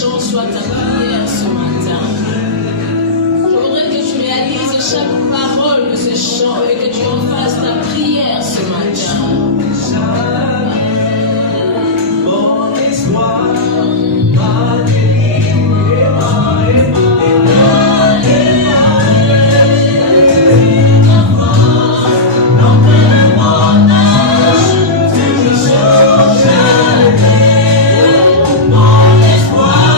chant soit ta prière ce matin. Je voudrais que tu réalises chaque parole de ce chant et que tu en fasses ta prière ce matin. Mon espoir, Mon espoir,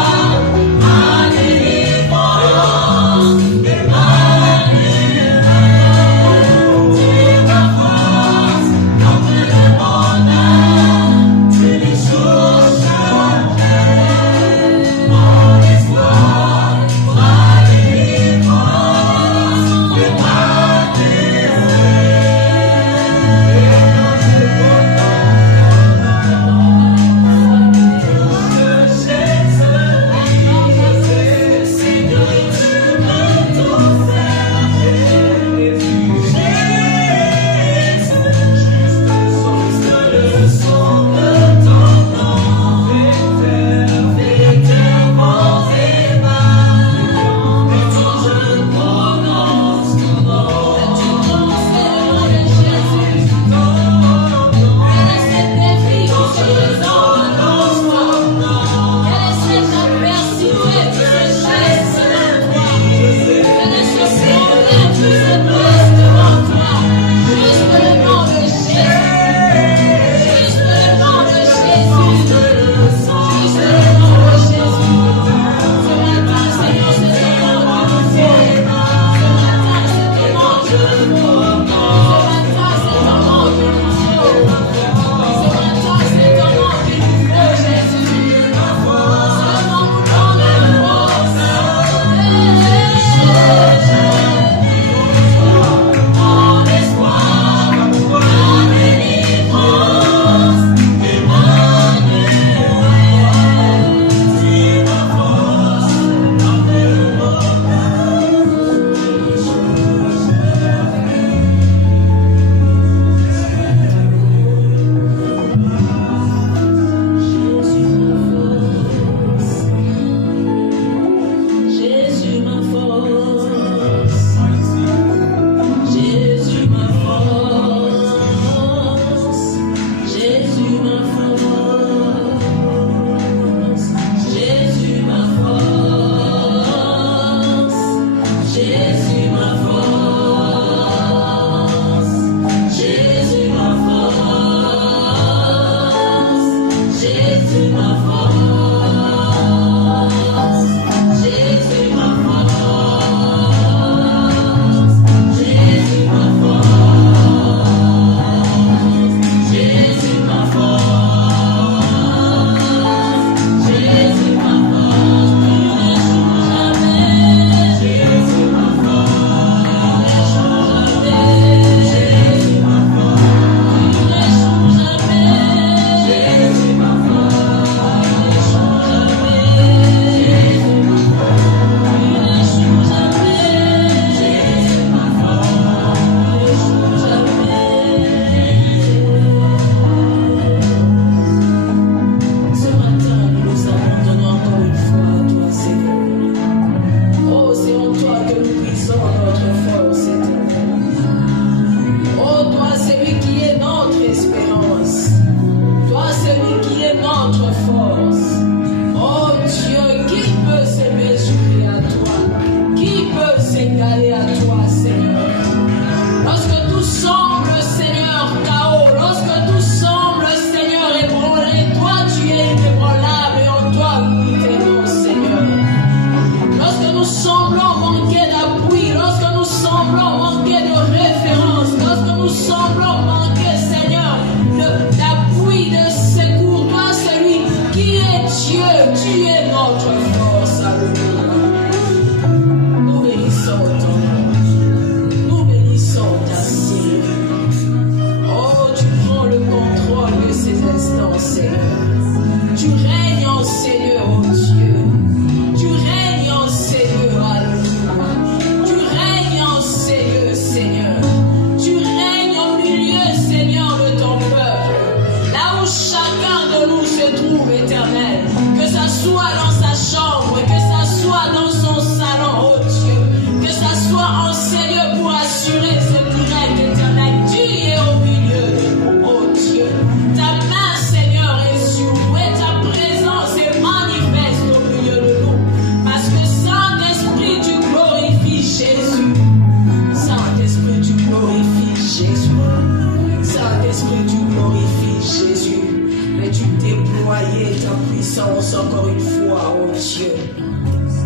déployer ta puissance encore une fois, oh Dieu.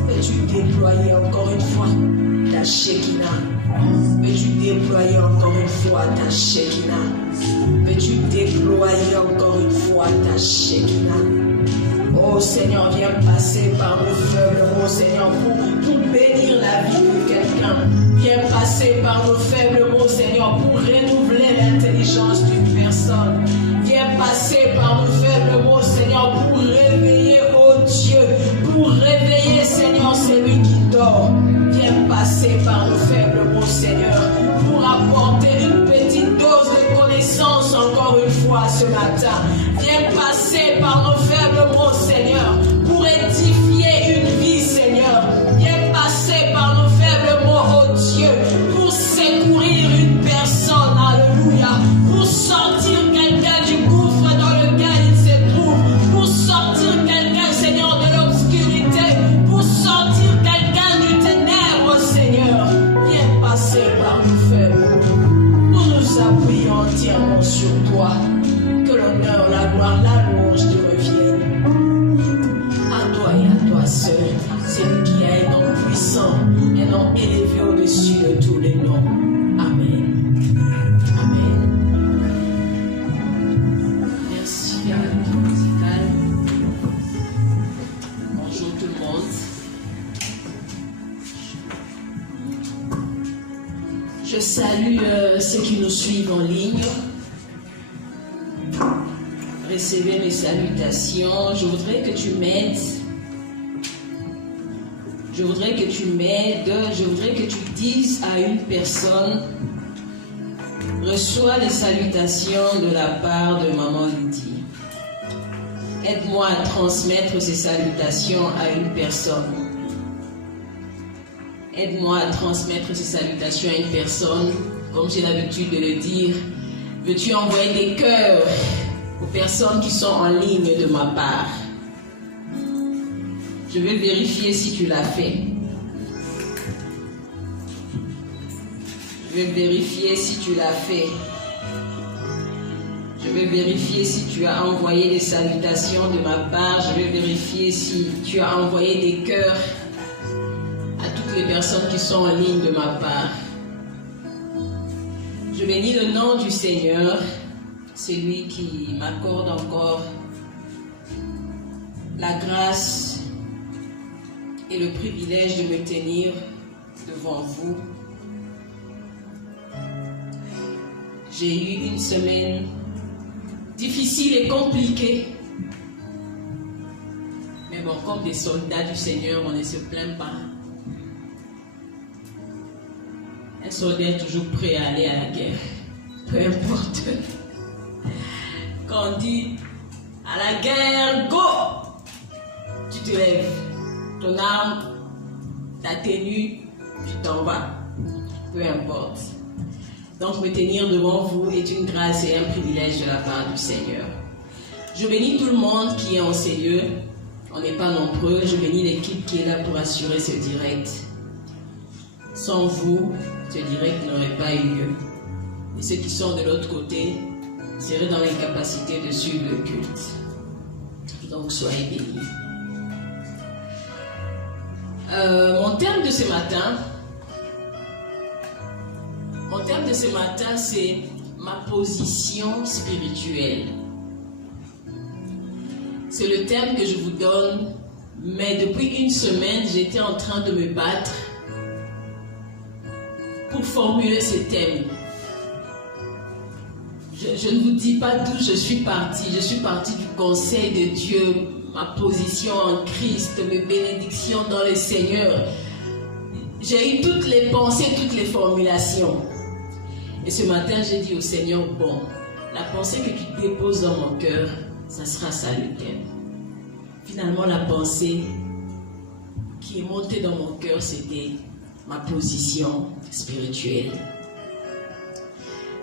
Veux-tu déployer encore une fois ta Shekinah? Veux-tu déployer encore une fois ta Shekinah? Veux-tu déployer encore une fois ta Shekinah? Oh Seigneur, viens passer par nos faibles mots, Seigneur, pour bénir la vie de quelqu'un. Viens passer par nos faibles mots, Seigneur, pour renouveler l'intelligence d'une personne. Viens passer par nos faibles mots, Seigneur, pour réveiller, oh Dieu, pour réveiller, Seigneur, celui qui dort. Viens passer par nos faibles mots, Seigneur, pour apporter une petite dose de connaissance encore une fois ce matin. Viens passer par nos faibles mots, Seigneur, pour édifier une vie, Seigneur. Viens passer par nos faibles mots, oh Dieu, pour secourir une personne, alléluia, pour sortir quelqu'un du gouffre dans lequel il se trouve, pour sortir quelqu'un, Seigneur, de l'obscurité, pour sortir quelqu'un du ténèbre, Seigneur. Viens passer par nos faibles mots. Nous nous appuyons entièrement sur toi. Que l'honneur, la gloire, la louange te reviennent. À toi et à toi seul, c'est lui qui a un nom puissant, un nom élevé au-dessus de tous les noms. Amen. Amen. Merci, musical. Bonjour tout le monde. Je salue ceux qui nous suivent en ligne. Recevez mes salutations. Je voudrais que tu m'aides. Je voudrais que tu m'aides. Je voudrais que tu dises à une personne: reçois les salutations de la part de Maman Lydie. Aide-moi à transmettre ces salutations à une personne. Aide-moi à transmettre ces salutations à une personne. Comme j'ai l'habitude de le dire, veux-tu envoyer des cœurs aux personnes qui sont en ligne de ma part? Je vais vérifier si tu l'as fait. Je vais vérifier si tu l'as fait. Je vais vérifier si tu as envoyé des salutations de ma part. Je vais vérifier si tu as envoyé des cœurs à toutes les personnes qui sont en ligne de ma part. Je bénis le nom du Seigneur. C'est lui qui m'accorde encore la grâce et le privilège de me tenir devant vous. J'ai eu une semaine difficile et compliquée. Mais bon, comme des soldats du Seigneur, on ne se plaint pas. Un soldat est toujours prêt à aller à la guerre, peu importe. Quand on dit à la guerre, go, tu te lèves, ton arme, ta tenue, tu t'en vas, peu importe. Donc me tenir devant vous est une grâce et un privilège de la part du Seigneur. Je bénis tout le monde qui est en ces lieux. On n'est pas nombreux. Je bénis l'équipe qui est là pour assurer ce direct. Sans vous, ce direct n'aurait pas eu lieu. Et ceux qui sont de l'autre côté seraient dans l'incapacité de suivre le culte. Donc soyez bénis. Mon thème de ce matin, c'est ma position spirituelle. C'est le thème que je vous donne, mais depuis une semaine, j'étais en train de me battre pour formuler ce thème. Je ne vous dis pas d'où je suis partie. Je suis partie du conseil de Dieu, ma position en Christ, mes bénédictions dans le Seigneur. J'ai eu toutes les pensées, toutes les formulations. Et ce matin, j'ai dit au Seigneur, bon, la pensée que tu déposes dans mon cœur, ça sera ça le thème. Finalement, la pensée qui est montée dans mon cœur, c'était ma position spirituelle.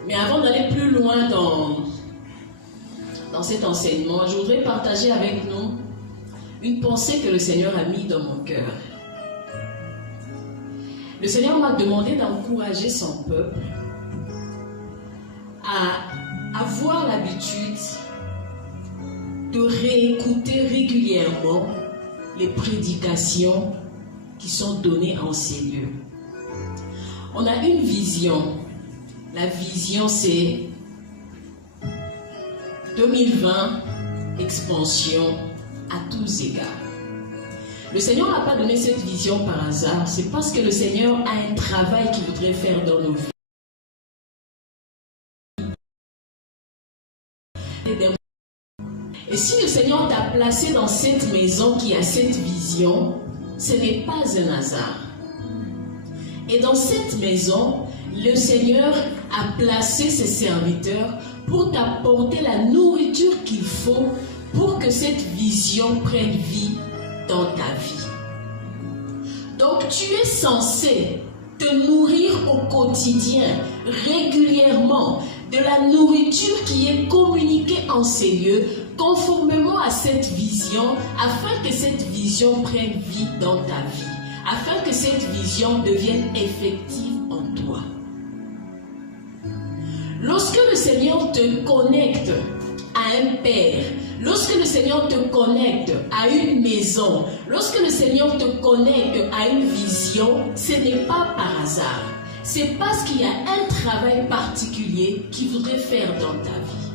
Mais avant d'aller plus loin dans cet enseignement, je voudrais partager avec nous une pensée que le Seigneur a mise dans mon cœur. Le Seigneur m'a demandé d'encourager son peuple à avoir l'habitude de réécouter régulièrement les prédications qui sont données en ces lieux. On a une vision. La vision, c'est 2020, expansion à tous égards. Le Seigneur n'a pas donné cette vision par hasard. C'est parce que le Seigneur a un travail qu'il voudrait faire dans nos vies. Et si le Seigneur t'a placé dans cette maison qui a cette vision, ce n'est pas un hasard. Et dans cette maison, le Seigneur a placé ses serviteurs pour t'apporter la nourriture qu'il faut pour que cette vision prenne vie dans ta vie. Donc tu es censé te nourrir au quotidien, régulièrement, de la nourriture qui est communiquée en ces lieux, conformément à cette vision, afin que cette vision prenne vie dans ta vie, afin que cette vision devienne effective en toi. Lorsque le Seigneur te connecte à un père, lorsque le Seigneur te connecte à une maison, lorsque le Seigneur te connecte à une vision, ce n'est pas par hasard. C'est parce qu'il y a un travail particulier qu'il voudrait faire dans ta vie.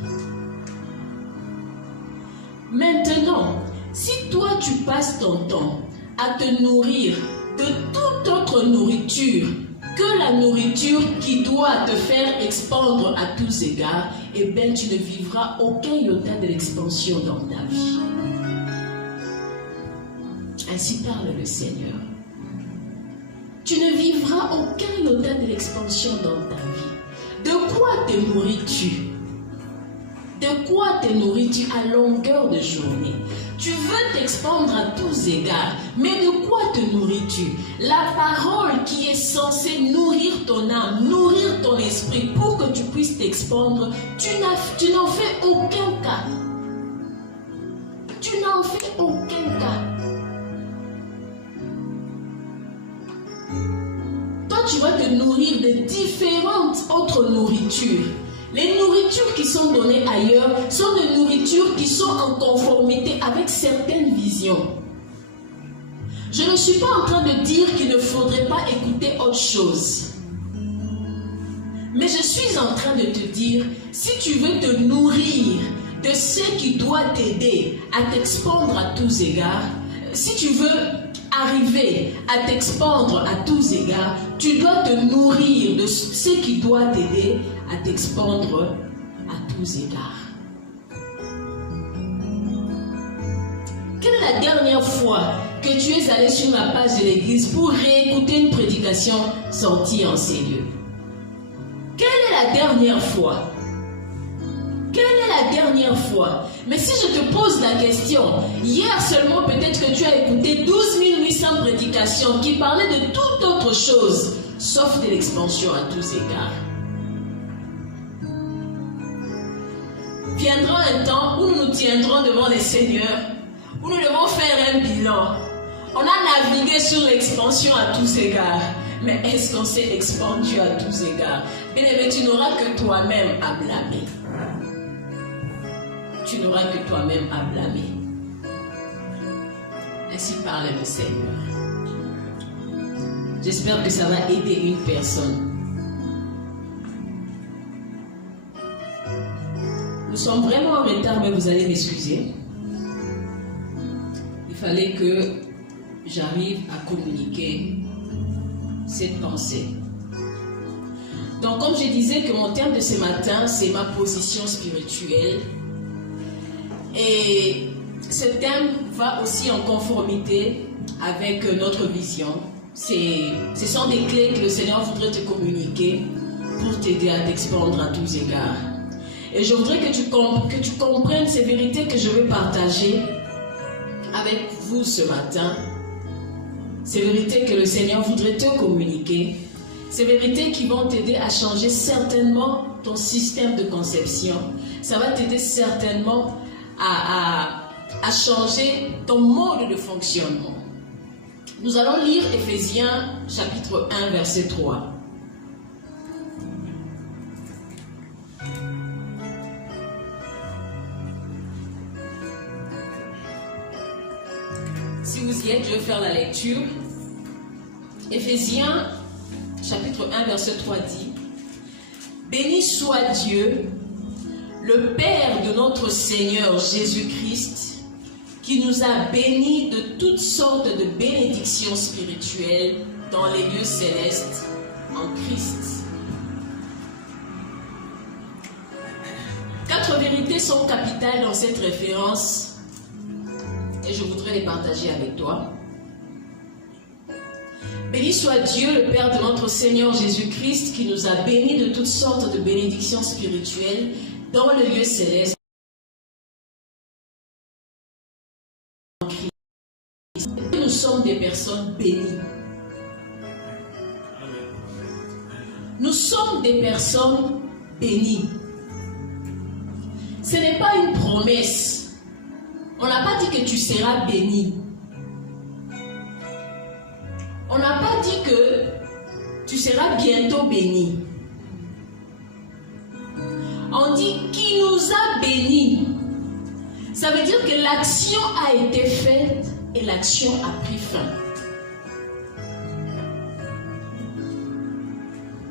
Maintenant, si toi tu passes ton temps à te nourrir de toute autre nourriture que la nourriture qui doit te faire expandre à tous égards, eh bien tu ne vivras aucun iota de l'expansion dans ta vie. Ainsi parle le Seigneur. Tu ne vivras aucun iota de l'expansion dans ta vie. De quoi te nourris-tu? De quoi te nourris-tu à longueur de journée? Tu veux t'expandre à tous égards, mais de quoi te nourris-tu? La parole qui est censée nourrir ton âme, nourrir ton esprit pour que tu puisses t'expandre, tu n'en fais aucun cas. Tu n'en fais aucun cas. Toi, tu vas te nourrir de différentes autres nourritures. Les nourritures qui sont données ailleurs sont des nourritures qui sont en conformité avec certaines visions. Je ne suis pas en train de dire qu'il ne faudrait pas écouter autre chose. Mais je suis en train de te dire, si tu veux te nourrir de ce qui doit t'aider à t'expandre à tous égards, si tu veux arriver à t'expandre à tous égards, tu dois te nourrir de ce qui doit t'aider à t'expandre à tous égards. Quelle est la dernière fois que tu es allé sur la page de l'église pour réécouter une prédication sortie en ces lieux? Quelle est la dernière fois? Quelle est la dernière fois? Mais si je te pose la question, hier seulement peut-être que tu as écouté 12 800 prédications qui parlaient de toute autre chose, sauf de l'expansion à tous égards. Viendra un temps où nous nous tiendrons devant les seigneurs, où nous devons faire un bilan. On a navigué sur l'expansion à tous égards, mais est-ce qu'on s'est expandu à tous égards? Bien aimé, tu n'auras que toi-même à blâmer. Tu n'auras que toi-même à blâmer. Ainsi parle le Seigneur. J'espère que ça va aider une personne. Nous sommes vraiment en retard, mais vous allez m'excuser. Il fallait que j'arrive à communiquer cette pensée. Donc, comme je disais que mon thème de ce matin, c'est ma position spirituelle. Et ce thème va aussi en conformité avec notre vision. Ce sont des clés que le Seigneur voudrait te communiquer pour t'aider à t'expandre à tous égards. Et je voudrais que tu comprennes ces vérités que je veux partager avec vous ce matin. Ces vérités que le Seigneur voudrait te communiquer. Ces vérités qui vont t'aider à changer certainement ton système de conception. Ça va t'aider certainement à changer ton mode de fonctionnement. Nous allons lire Éphésiens chapitre 1 verset 3. Si vous y êtes, je vais faire la lecture. Éphésiens, chapitre 1, verset 3 dit: Béni soit Dieu, le Père de notre Seigneur Jésus-Christ, qui nous a bénis de toutes sortes de bénédictions spirituelles dans les lieux célestes en Christ. 4 vérités sont capitales dans cette référence et je voudrais les partager avec toi. Béni soit Dieu, le Père de notre Seigneur Jésus-Christ, qui nous a bénis de toutes sortes de bénédictions spirituelles dans le lieu céleste en Christ. Nous sommes des personnes bénies. Nous sommes des personnes bénies. Ce n'est pas une promesse. On n'a pas dit que tu seras béni. On n'a pas dit que tu seras bientôt béni. On dit qui nous a bénis. Ça veut dire que l'action a été faite et l'action a pris fin.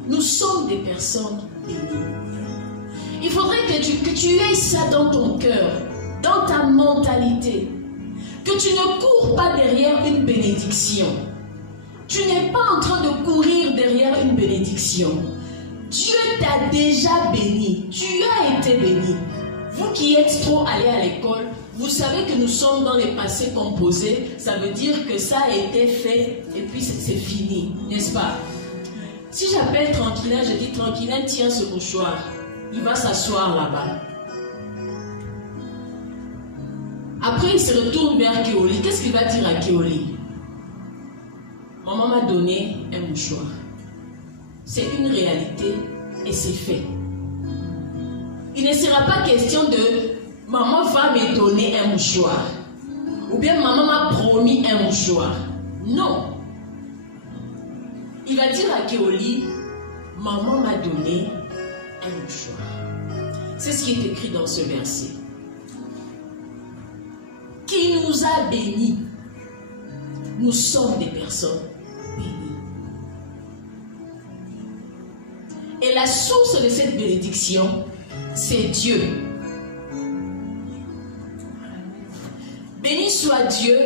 Nous sommes des personnes bénies. Il faudrait que tu aies ça dans ton cœur, dans ta mentalité. Que tu ne cours pas derrière une bénédiction. Tu n'es pas en train de courir derrière une bénédiction. Dieu t'a déjà béni. Tu as été béni. Vous qui êtes trop allés à l'école, vous savez que nous sommes dans les passés composés. Ça veut dire que ça a été fait et puis c'est fini, n'est-ce pas? Si j'appelle Tranquillin, je dis Tranquillin, tiens ce mouchoir. Il va s'asseoir là-bas. Après, il se retourne vers Kéoli. Qu'est-ce qu'il va dire à Kéoli? Maman m'a donné un mouchoir. C'est une réalité et c'est fait. Il ne sera pas question de maman va me donner un mouchoir. Ou bien maman m'a promis un mouchoir. Non. Il va dire à Kéoli, maman m'a donné un mouchoir. C'est ce qui est écrit dans ce verset. Qui nous a bénis. Nous sommes des personnes bénies. Et la source de cette bénédiction, c'est Dieu. Béni soit Dieu,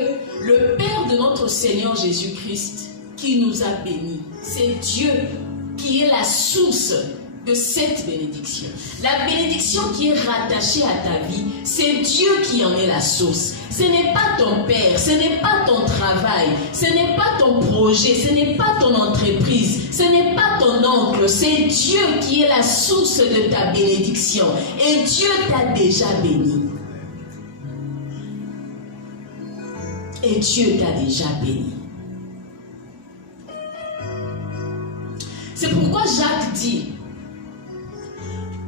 le Père de notre Seigneur Jésus-Christ, qui nous a bénis. C'est Dieu qui est la source de cette bénédiction. La bénédiction qui est rattachée à ta vie, c'est Dieu qui en est la source. Ce n'est pas ton père, ce n'est pas ton travail, ce n'est pas ton projet, ce n'est pas ton entreprise, ce n'est pas ton oncle, c'est Dieu qui est la source de ta bénédiction. Et Dieu t'a déjà béni. Et Dieu t'a déjà béni. C'est pourquoi Jacques dit: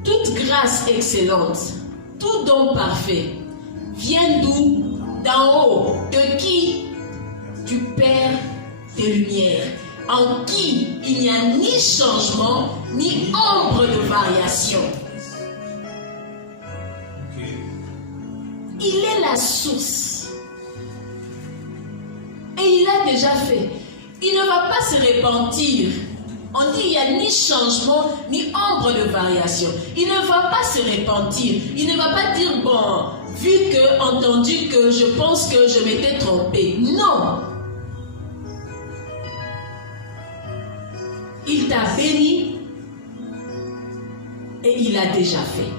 toute grâce excellente, tout don parfait, vient d'où? D'en haut. De qui? Du Père des Lumières, en qui il n'y a ni changement, ni ombre de variation. Il est la source. Et il a déjà fait. Il ne va pas se repentir. On dit il n'y a ni changement, ni ombre de variation. Il ne va pas se repentir. Il ne va pas dire, bon, vu que, entendu que, je pense que je m'étais trompé. Non. Il t'a béni et il a déjà fait.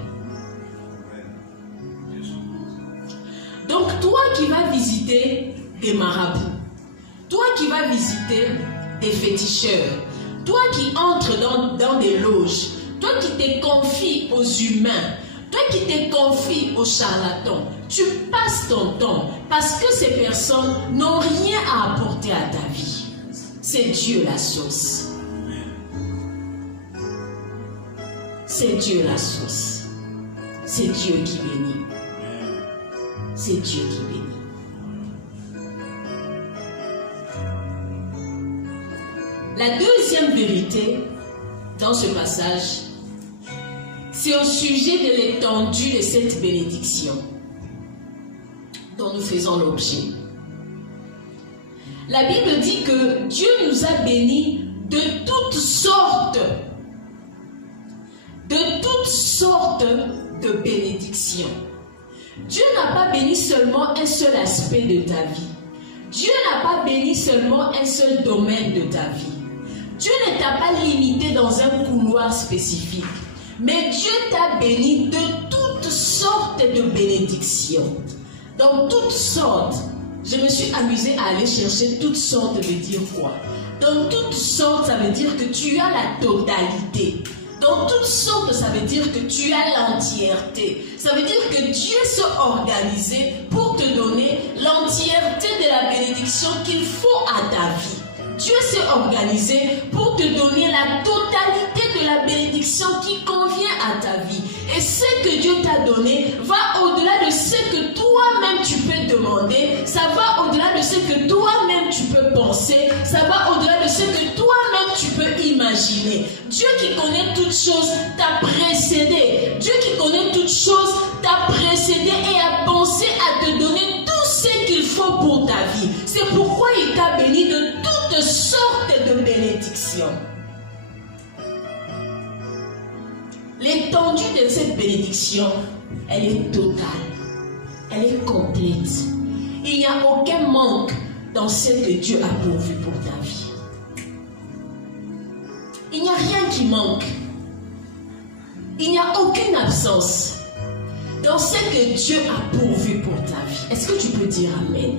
Donc toi qui vas visiter des marabouts, toi qui vas visiter des féticheurs, toi qui entres dans des loges, toi qui te confies aux humains, toi qui te confies aux charlatans, tu passes ton temps parce que ces personnes n'ont rien à apporter à ta vie. C'est Dieu la source. C'est Dieu la source. C'est Dieu qui bénit. C'est Dieu qui bénit. La deuxième vérité dans ce passage, c'est au sujet de l'étendue de cette bénédiction dont nous faisons l'objet. La Bible dit que Dieu nous a bénis de toutes sortes de bénédictions. Dieu n'a pas béni seulement un seul aspect de ta vie. Dieu n'a pas béni seulement un seul domaine de ta vie. Dieu ne t'a pas limité dans un couloir spécifique. Mais Dieu t'a béni de toutes sortes de bénédictions. Dans toutes sortes, je me suis amusée à aller chercher toutes sortes veut dire quoi? Dans toutes sortes, ça veut dire que tu as la totalité. Dans toutes sortes, ça veut dire que tu as l'entièreté. Ça veut dire que Dieu s'est organisé pour te donner l'entièreté de la bénédiction qu'il faut à ta vie. Dieu s'est organisé pour te donner la totalité de la bénédiction qui convient à ta vie. Et ce que Dieu t'a donné va au-delà de ce que toi-même tu peux demander. Ça va au-delà de ce que toi-même tu peux penser. Ça va au-delà de ce que toi-même tu peux imaginer. Dieu qui connaît toutes choses t'a précédé. Dieu qui connaît toutes choses t'a précédé et a pensé à te donner tout ce qu'il faut pour ta vie. C'est pourquoi il t'a béni de toutes sortes de bénédictions. L'étendue de cette bénédiction, elle est totale, elle est complète. Il n'y a aucun manque dans ce que Dieu a pourvu pour ta vie. Il n'y a rien qui manque. Il n'y a aucune absence dans ce que Dieu a pourvu pour ta vie. Est-ce que tu peux dire Amen?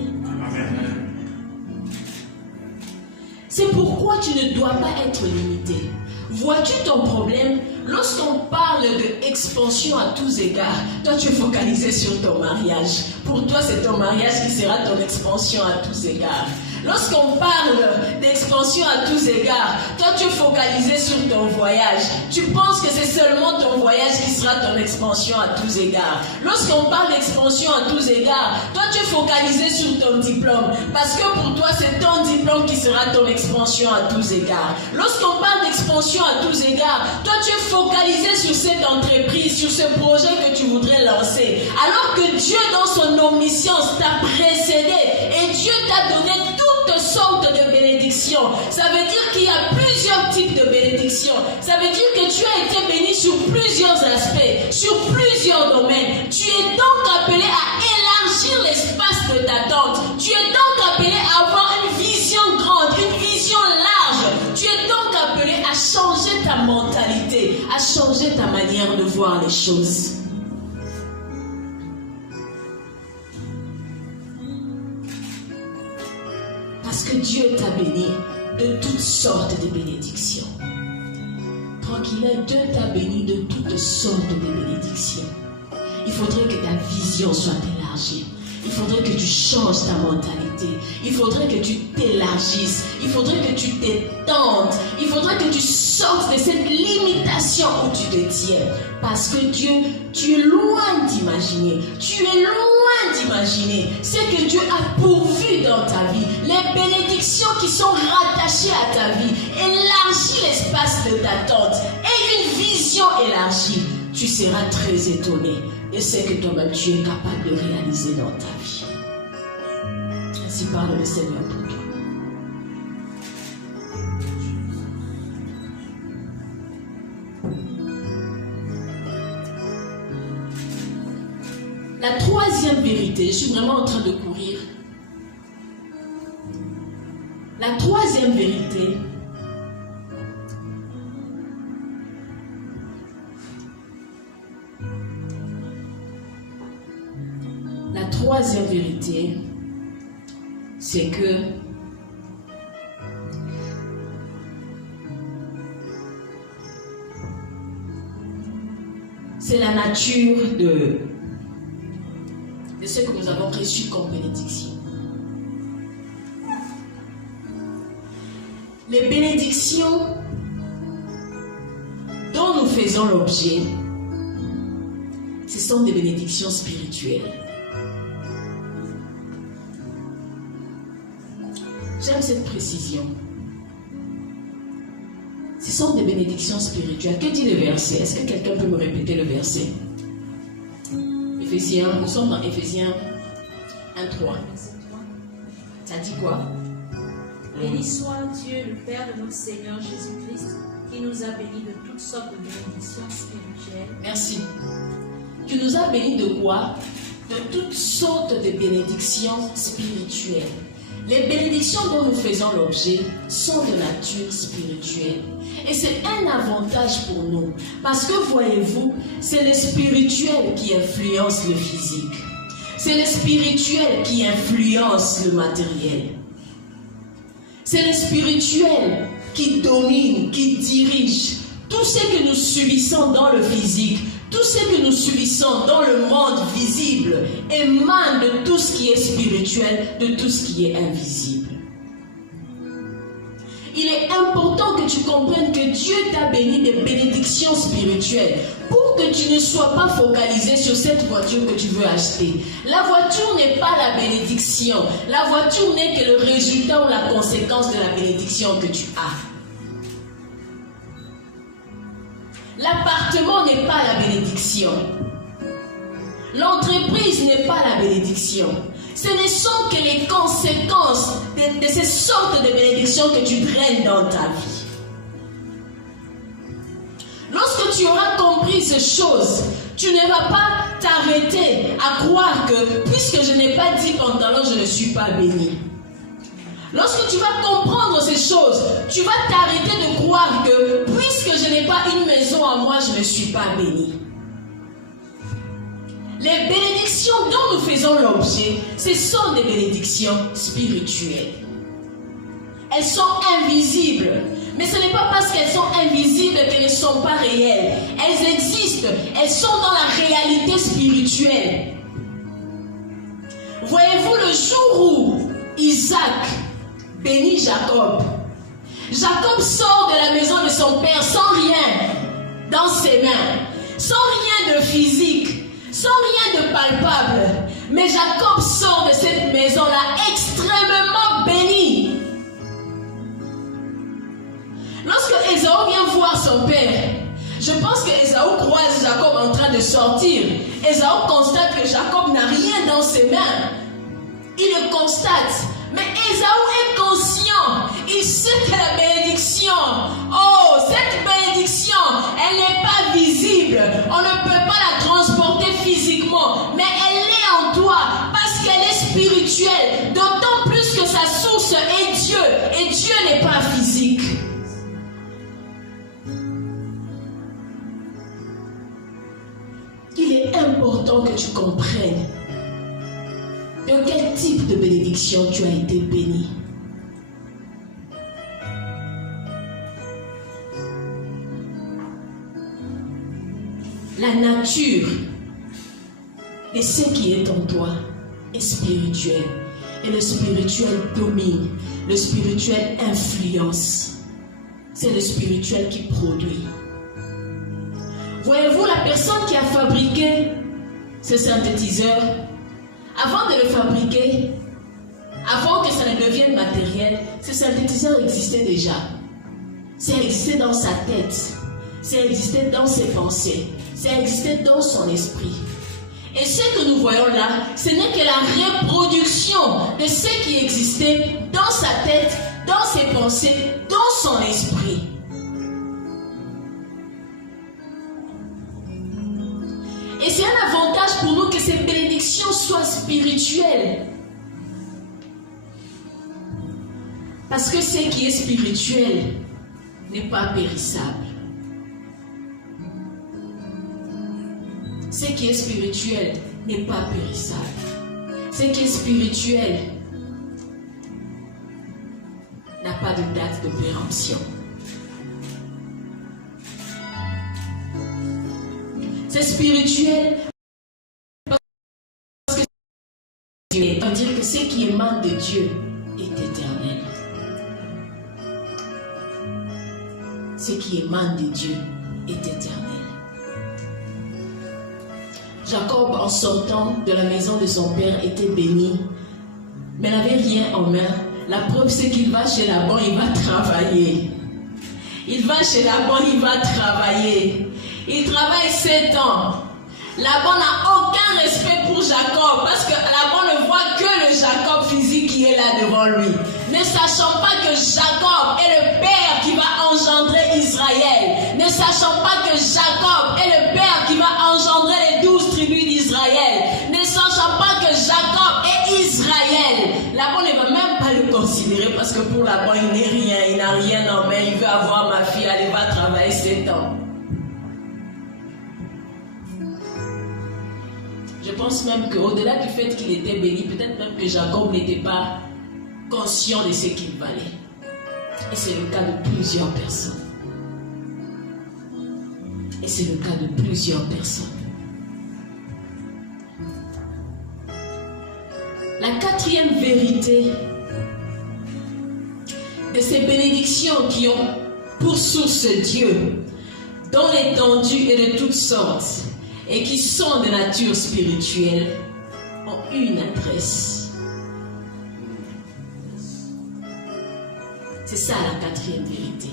C'est pourquoi tu ne dois pas être limité. Vois-tu ton problème? Lorsqu'on parle d'expansion à tous égards, toi tu es focalisé sur ton mariage. Pour toi, c'est ton mariage qui sera ton expansion à tous égards. Lorsqu'on parle d'expansion à tous égards, toi tu es focalisé sur ton voyage. Tu penses que c'est seulement ton voyage qui sera ton expansion à tous égards. Lorsqu'on parle d'expansion à tous égards, toi tu es focalisé sur ton diplôme. Parce que pour toi, c'est ton diplôme qui sera ton expansion à tous égards. Lorsqu'on parle d'expansion à tous égards, toi tu es focalisé sur cette entreprise, sur ce projet que tu voudrais lancer. Alors que Dieu, dans son omniscience, t'a précédé et Dieu t'a donné toutes sortes de bénédictions. Ça veut dire qu'il y a plusieurs types de bénédictions. Ça veut dire que tu as été béni sur plusieurs aspects, sur plusieurs domaines. Tu es donc appelé à élargir l'espace de ta tente. Tu es donc appelé à avoir une vision grande, une vision large. Tu es donc appelé à changer ta mentalité, à changer ta manière de voir les choses. Parce que Dieu t'a béni de toutes sortes de bénédictions. Tranquille, Dieu t'a béni de toutes sortes de bénédictions. Il faudrait que ta vision soit élargie. Il faudrait que tu changes ta mentalité. Il faudrait que tu t'élargisses. Il faudrait que tu t'étendes. Il faudrait que tu sortes de cette limitation où tu te tiens. Parce que Dieu, tu es loin d'imaginer. Tu es loin d'imaginer ce que Dieu a pourvu dans ta vie. Les bénédictions qui sont rattachées à ta vie. Élargis l'espace de ta tente. Et une vision élargie. Tu seras très étonné de ce que toi-même tu es capable de réaliser dans ta vie. Ainsi parle le Seigneur pour toi. La troisième vérité, je suis vraiment en train de courir. La troisième vérité, c'est que c'est la nature de ce que nous avons reçu comme bénédiction. Les bénédictions dont nous faisons l'objet, ce sont des bénédictions spirituelles. J'aime cette précision. Ce sont des bénédictions spirituelles. Que dit le verset? Est-ce que quelqu'un peut me répéter le verset? Éphésiens, nous sommes dans Éphésiens 1:3. Ça dit quoi? Béni soit Dieu, le Père de notre Seigneur Jésus-Christ, qui nous a bénis de toutes sortes de bénédictions spirituelles. Merci. Tu nous as bénis de quoi? De toutes sortes de bénédictions spirituelles. Les bénédictions dont nous faisons l'objet sont de nature spirituelle. Et c'est un avantage pour nous. Parce que voyez-vous, c'est le spirituel qui influence le physique. C'est le spirituel qui influence le matériel. C'est le spirituel qui domine, qui dirige. Tout ce que nous subissons dans le physique, tout ce que nous subissons dans le monde visible émane de tout ce qui est spirituel, de tout ce qui est invisible. Il est important que tu comprennes que Dieu t'a béni de bénédictions spirituelles pour que tu ne sois pas focalisé sur cette voiture que tu veux acheter. La voiture n'est pas la bénédiction. La voiture n'est que le résultat ou la conséquence de la bénédiction que tu as. L'appartement n'est pas la bénédiction. L'entreprise n'est pas la bénédiction. Ce ne sont que les conséquences de ces sortes de bénédictions que tu traînes dans ta vie. Lorsque tu auras compris ces choses, tu ne vas pas t'arrêter à croire que puisque je n'ai pas 10 pantalons, je ne suis pas béni. Lorsque tu vas comprendre ces choses, tu vas t'arrêter de croire que puisque je n'ai pas une maison à moi, je ne suis pas béni. Les bénédictions dont nous faisons l'objet, ce sont des bénédictions spirituelles. Elles sont invisibles. Mais ce n'est pas parce qu'elles sont invisibles qu'elles ne sont pas réelles. Elles existent. Elles sont dans la réalité spirituelle. Voyez-vous, le jour où Isaac bénit Jacob, Jacob sort de la maison de son père sans rien dans ses mains, sans rien de physique, sans rien de palpable. Mais Jacob sort de cette maison-là extrêmement béni. Lorsque Ésaü vient voir son père, je pense que Ésaü croise Jacob en train de sortir. Ésaü constate que Jacob n'a rien dans ses mains. Il le constate. Mais Ésaü est conscient. Il sait que la bénédiction, oh, cette bénédiction, elle n'est pas visible. On ne peut pas la transporter physiquement. Mais elle est en toi parce qu'elle est spirituelle. D'autant plus que sa source est Dieu. Et Dieu n'est pas physique. Il est important que tu comprennes de quel type de bénédiction tu as été béni. La nature de ce qui est en toi est spirituel. Et le spirituel domine. Le spirituel influence. C'est le spirituel qui produit. Voyez-vous, la personne qui a fabriqué ce synthétiseur, avant de le fabriquer, avant que ça ne devienne matériel, ce synthétiseur existait déjà. Ça existait dans sa tête, ça existait dans ses pensées, ça existait dans son esprit. Et ce que nous voyons là, ce n'est que la reproduction de ce qui existait dans sa tête, dans ses pensées, dans son esprit. Et c'est un avantage pour nous que ces bénédictions soient spirituelles. Parce que ce qui est spirituel n'est pas périssable. Ce qui est spirituel n'est pas périssable. Ce qui est spirituel n'a pas de date de péremption. C'est spirituel parce que Dieu veut dire que ce qui émane de Dieu est éternel. Ce qui émane de Dieu est éternel. Jacob, en sortant de la maison de son père, était béni, mais n'avait rien en main. La preuve, c'est qu'il va chez Laban, il va travailler. Il va chez Laban, il va travailler. Il travaille 7 ans. Laban n'a aucun respect pour Jacob parce que Laban ne voit que le Jacob physique qui est là devant lui. ne sachant pas que Jacob est le père qui va engendrer Israël, ne sachant pas que Jacob est le père qui va engendrer les 12 tribus d'Israël, ne sachant pas que Jacob est Israël. Laban ne va même pas le considérer parce que pour Laban, il n'est rien, il n'a rien en main, il veut avoir ma fille, elle va travailler 7 ans. Je pense même qu'au-delà du fait qu'il était béni, peut-être même que Jacob n'était pas conscient de ce qu'il valait. Et c'est le cas de plusieurs personnes. Et c'est le cas de plusieurs personnes. La quatrième vérité de ces bénédictions qui ont pour source Dieu, dans l'étendue et de toutes sortes, et qui sont de nature spirituelle, ont une adresse. C'est ça la quatrième vérité.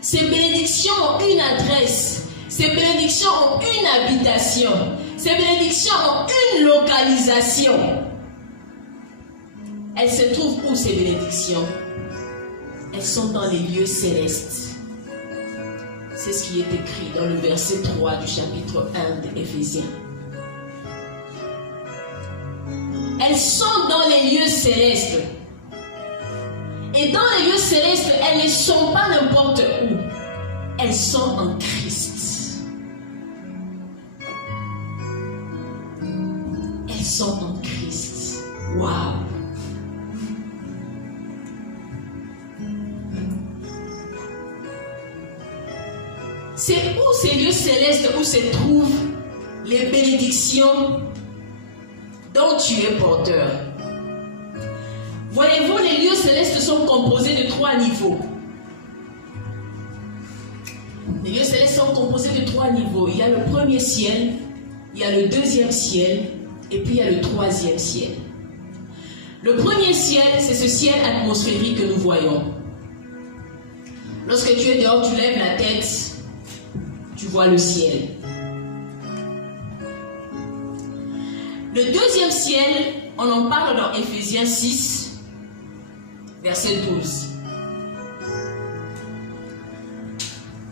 Ces bénédictions ont une adresse. Ces bénédictions ont une habitation. Ces bénédictions ont une localisation. Elles se trouvent où ces bénédictions? Elles sont dans les lieux célestes. C'est ce qui est écrit dans le verset 3 du chapitre 1 d'Éphésiens. Elles sont dans les lieux célestes. Et dans les lieux célestes, elles ne sont pas n'importe où. Elles sont en Christ. Elles sont en Christ. Waouh! C'est où ces lieux célestes où se trouvent les bénédictions dont tu es porteur. Voyez-vous, les lieux célestes sont composés de 3 niveaux. Les lieux célestes sont composés de 3 niveaux. Il y a le premier ciel, il y a le deuxième ciel, et puis il y a le troisième ciel. Le premier ciel, c'est ce ciel atmosphérique que nous voyons. Lorsque tu es dehors, tu lèves la tête, tu vois le ciel. Le deuxième ciel, on en parle dans Éphésiens 6, verset 12.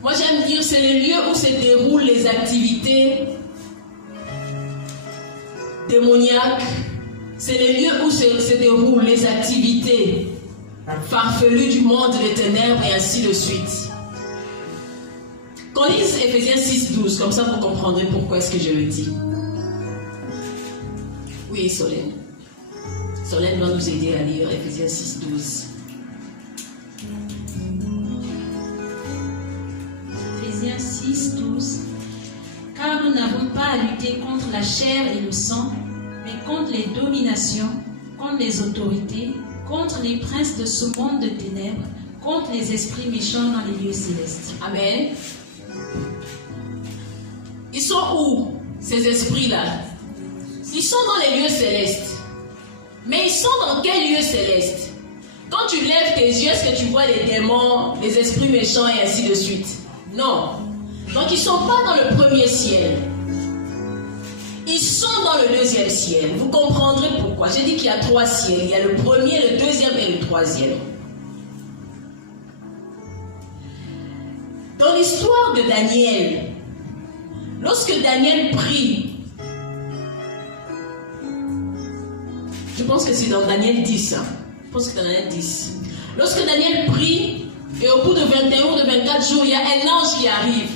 Moi j'aime dire, c'est le lieu où se déroulent les activités démoniaques. C'est le lieu où se déroulent les activités farfelues du monde des ténèbres et ainsi de suite. Qu'on lise Éphésiens 6, 12, comme ça vous comprendrez pourquoi est-ce que je le dis. Oui, Solène. Solène va nous aider à lire Éphésiens 6, 12. Éphésiens 6, 12. Car nous n'avons pas à lutter contre la chair et le sang, mais contre les dominations, contre les autorités, contre les princes de ce monde de ténèbres, contre les esprits méchants dans les lieux célestes. Amen. Ils sont où, ces esprits-là? Ils sont dans les lieux célestes. Mais ils sont dans quel lieu céleste? Quand tu lèves tes yeux, est-ce que tu vois les démons, les esprits méchants et ainsi de suite? Non. Donc ils ne sont pas dans le premier ciel. Ils sont dans le deuxième ciel. Vous comprendrez pourquoi. J'ai dit qu'il y a 3 ciels. Il y a le premier, le deuxième et le troisième. Dans l'histoire de Daniel, lorsque Daniel prie, je pense que c'est dans Daniel 10. Je pense que c'est dans Daniel 10. Lorsque Daniel prie, et au bout de 21 ou de 24 jours, il y a un ange qui arrive,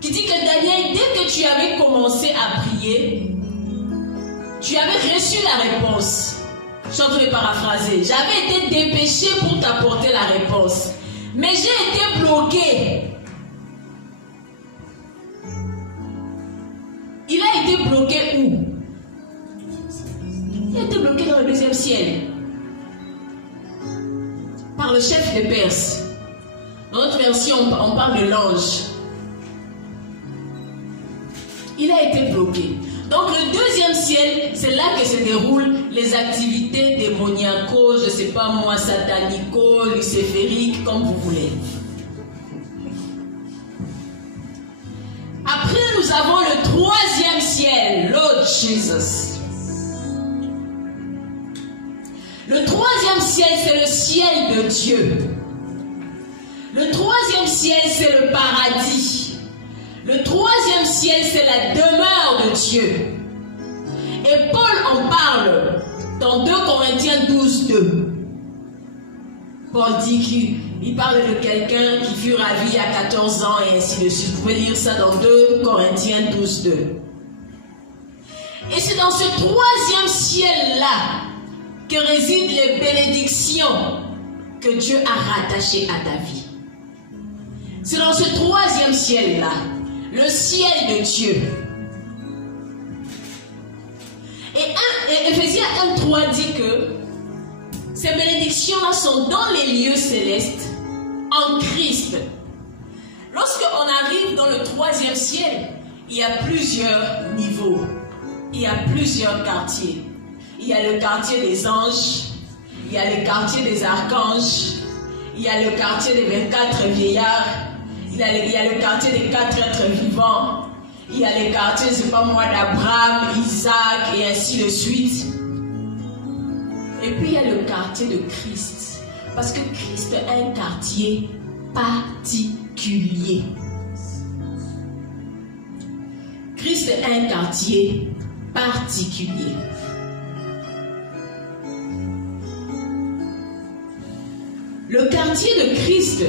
qui dit que Daniel, dès que tu avais commencé à prier, tu avais reçu la réponse. Je suis en train de paraphraser. J'avais été dépêché pour t'apporter la réponse. Mais j'ai été bloqué. Il a été bloqué où? Il a été bloqué dans le deuxième ciel. Par le chef des Perses. Dans notre version, on parle de l'ange. Il a été bloqué. Donc le deuxième ciel, c'est là que se déroulent les activités démoniaco, je ne sais pas moi, satanico, lucifériques, comme vous voulez. Après, nous avons le troisième ciel, Lord Jesus. Le troisième deuxième ciel, c'est le ciel de Dieu. Le troisième ciel, c'est le paradis. Le troisième ciel, c'est la demeure de Dieu. Et Paul en parle dans 2 Corinthiens 12, 2. Paul dit qu'il parle de quelqu'un qui fut ravi à 14 ans et ainsi de suite. Vous pouvez lire ça dans 2 Corinthiens 12, 2. Et c'est dans ce troisième ciel-là que résident les bénédictions que Dieu a rattachées à ta vie. C'est dans ce troisième ciel-là, le ciel de Dieu. Et Éphésiens 1:3 dit que ces bénédictions-là sont dans les lieux célestes, en Christ. Lorsqu'on arrive dans le troisième ciel, il y a plusieurs niveaux, il y a plusieurs quartiers. Il y a le quartier des anges, il y a le quartier des archanges, il y a le quartier des 24 vieillards, il y a le quartier des 4 êtres vivants, il y a les quartiers, je ne sais pas moi, d'Abraham, Isaac et ainsi de suite. Et puis il y a le quartier de Christ. Parce que Christ a un quartier particulier. Christ a un quartier particulier. Le quartier de Christ,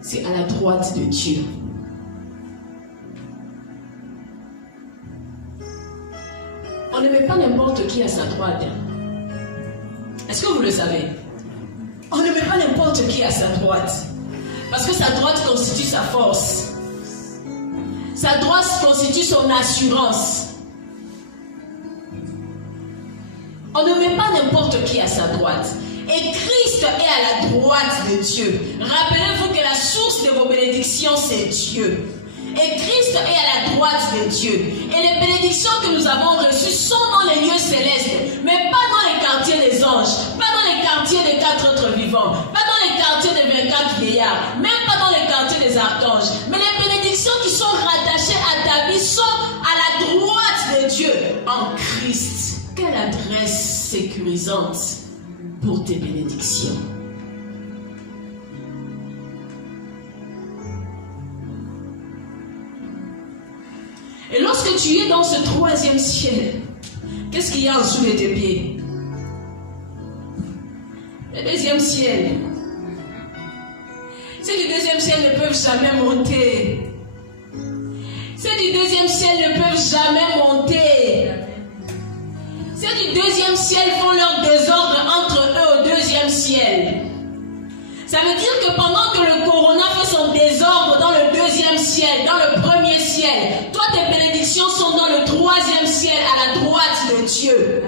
c'est à la droite de Dieu. On ne met pas n'importe qui à sa droite. Est-ce que vous le savez? On ne met pas n'importe qui à sa droite. Parce que sa droite constitue sa force. Sa droite constitue son assurance. On ne met pas n'importe qui à sa droite. Et Christ est à la droite de Dieu. Rappelez-vous que la source de vos bénédictions, c'est Dieu. Et Christ est à la droite de Dieu. Et les bénédictions que nous avons reçues sont dans les lieux célestes, mais pas dans les quartiers des anges, pas dans les quartiers des 4 êtres vivants, pas dans les quartiers des 24 vieillards, même pas dans les quartiers des archanges. Mais les bénédictions qui sont rattachées à ta vie sont à la droite de Dieu, en Christ. Quelle adresse sécurisante pour tes bénédictions. Et lorsque tu es dans ce troisième ciel, qu'est-ce qu'il y a en dessous de tes pieds? Le deuxième ciel. Ceux du deuxième ciel ne peuvent jamais monter. Ceux du deuxième ciel ne peuvent jamais monter. Ceux du deuxième ciel font leur désordre entre eux au deuxième ciel. Ça veut dire que pendant que le corona fait son désordre dans le deuxième ciel, dans le premier ciel, toi tes bénédictions sont dans le troisième ciel à la droite de Dieu.